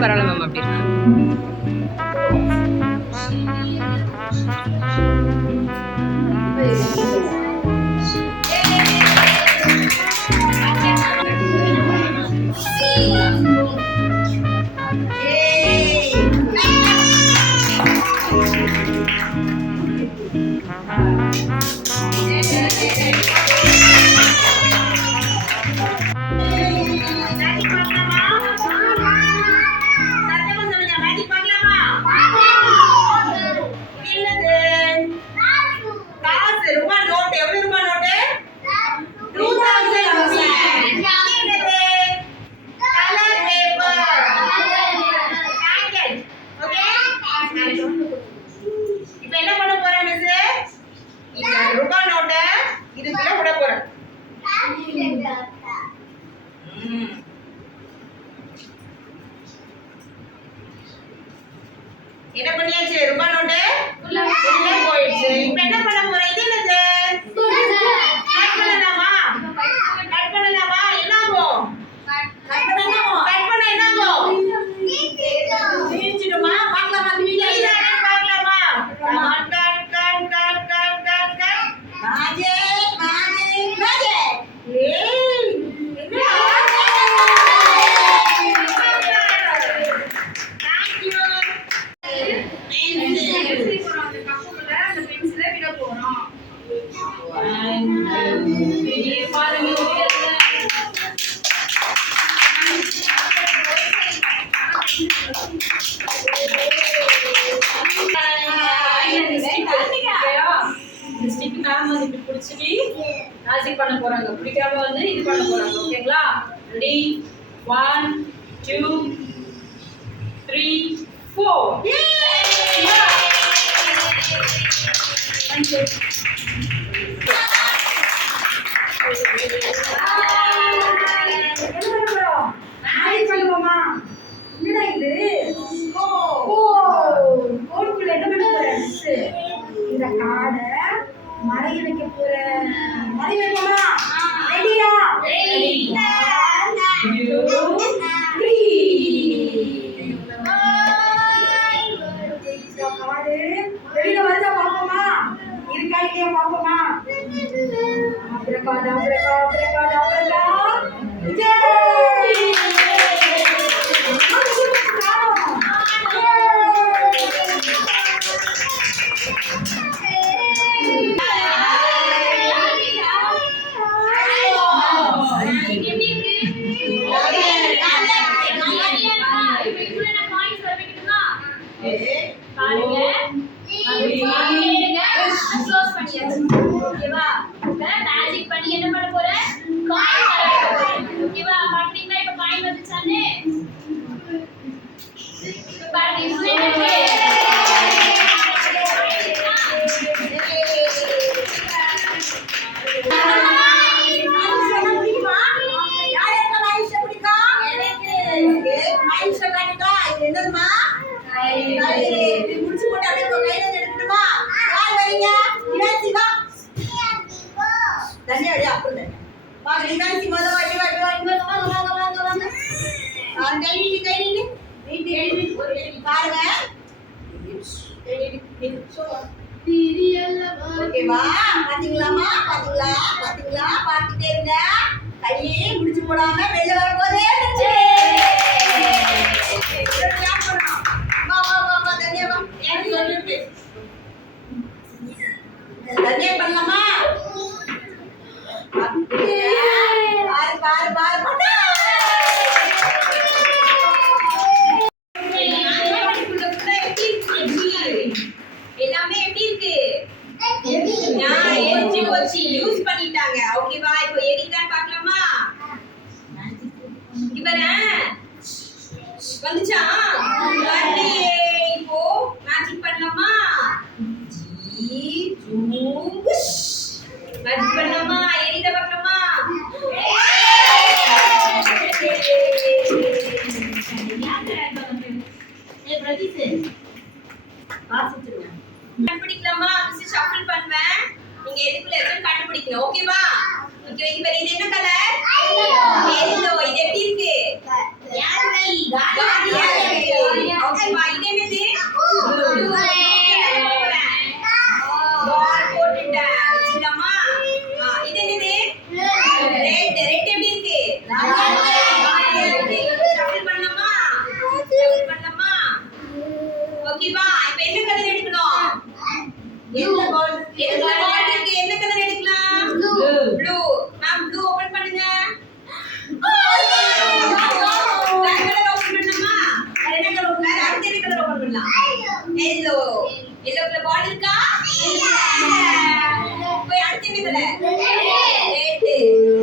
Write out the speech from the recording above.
பரவாயில்ல மேம் அப்படி என்ன பண்ணியாச்சு ரூபாய் நோட்டு உள்ள போயிடுச்சு. இப்போ என்ன பண்ண போறோம்? இது என்னது? கட் பண்ணலாமா? கட் பண்ணலாமா? என்ன ஆகும்? கட் பண்ணா என்ன ஆகும்? கிழிச்சிடுமா? பார்க்கலாமா? கிழிச்சா பார்க்கலாமா? Cut cut cut cut cut cut cut magic magic magic. ஏய் என்ன மேஜிக் பண்ண போறாங்க. பிடிக்காம வந்து இது பண்ண போறாங்க. ஓகேங்களா? ரெடி 1 2 3 4. Thank you. மேஜிக் பண்ணுவோமா? என்னடா இது? கோடுக்குள்ள என்ன பண்ண போறேன்? இந்த காடை மறைய வைக்க போறேன். மறைய வைப்போமா? ரெடியா? ரெடி 1 2 3. இந்த காடு வெளியில வந்து பாப்போமா? இருக்கா இல்லையா பாப்போமா? அப்ரகாடா அப்ரகா அப்ரகாடா அப்ரகா. மேஜிக் பண்ணி என்ன பண்ண போறேன்? காயின் வர போறேன். ஓகேவா? பாத்தீங்கன்னா இப்ப காயின் வந்துச்சானே. இப்ப பாருங்க இது மீனாட்சி மொத வாட்டி வாட்டி வாட்டி வாங்க வாங்க வாங்க வாங்க கை நீட்டு கை நீட்டு நீட்டு ஒரு பாருங்க ஓகேவா பாத்தீங்களாமா பாத்தீங்களா பாத்தீங்களா பார்த்துட்டே இருங்க கையே முடிச்சு போடாம வெளில வரும்போதே தனியா பண்ணலாமா பாரு பாரு பாரு எல்லாமே எப்படி இருக்கு எரிஞ்சு போச்சு யூஸ் பண்ணிட்டாங்க ஓகேவா இப்போ எரியுதான்னு பார்க்கலாமா இவரே வந்துச்சா வரலையே இப்போ மேஜிக் பண்ணலாமா ஜீ ஜூங்குஷ் மேஜிக் பண்ணலாமா எரியுதா பார்க்கலாமா கண்டுபிடிக்கலாமா மிஸ் ஷஃபிள் பண்ணுவேன் நீங்க எதுக்குள்ள இருக்குன்னு கண்டுபிடிக்கணும் ஓகேவா ஓகே இப்போ இது என்ன கலர் எல்லோ இது எப்படி இருக்கு ஓகேவா இது என்னது பால் போட்டுட்டேன் வச்சுக்கலாமா இது என்னது ரெட் ரெட் எப்படி இருக்கு ஷஃபிள் பண்ணலாமா ஷஃபிள் பண்ணலாமா ஓகேவா இப்போ என்ன கலர் எடுக்கணும் என்ன பால் இருக்கு என்ன கலர் எடுக்கலாம் ப்ளூ மேம் ப்ளூ ஓபன் பண்ணுங்க வேற கலர் ஓபன் பண்ணலாமா வேற என்ன கலர் வேற அடுத்த என்ன கலர் ஓபன் பண்ணலாம் எல்லோ எல்லோ கலர் பால் இருக்கா போய் அடுத்த என்ன கலர் ரெட்